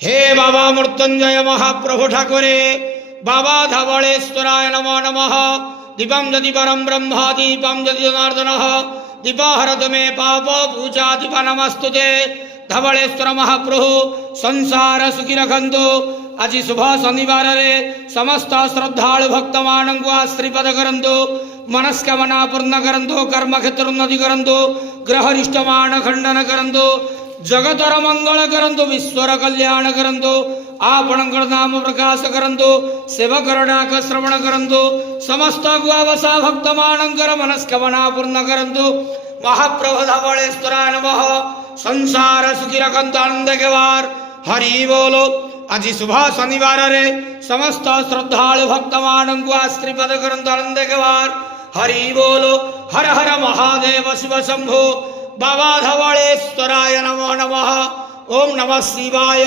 हे बाबा मृत्युंजय महाप्रभु ठाकुरे बाबा धवलेश्वराय नमो नमः। दीपं यदि परम ब्रह्म दीपं यदि जनार्दन दीपहरतु मे पाप पूजा दीप नमस्तुते। धवलेश्वर महाप्रभु संसार सुखी रखंतु। आज शुभ शनिवार रे समस्त श्रद्धालु भक्त मान को आश्रीपद करंतु। मनस्कामना पूर्ण करंतु। कर्म क्षेत्र उन्नति करंतु। ग्रहरिष्ट मान खंडन करंतु। जगतर मंगल करंतु। विश्वर कल्याण करंतु। आपणकर नाम प्रकाश करंतु। सेवकर डाक श्रवण करंतु। समस्त गुआवसा भक्त मानकर मनस्कामना पूर्ण करंतु। महाप्रभु धवलेश्वराय नमः। संसार सुखी रखंतु आनंद के वार। हरि बोलो। आज शुभ शनिवार रे समस्त श्रद्धालु भक्त मान को आश्रीपद करंतु आनंद के वार। हरि बोलो। हर हर महादेव शिव शंभो। बाबा धवलेश्वराय नमो नमः। ओम नमः शिवाय।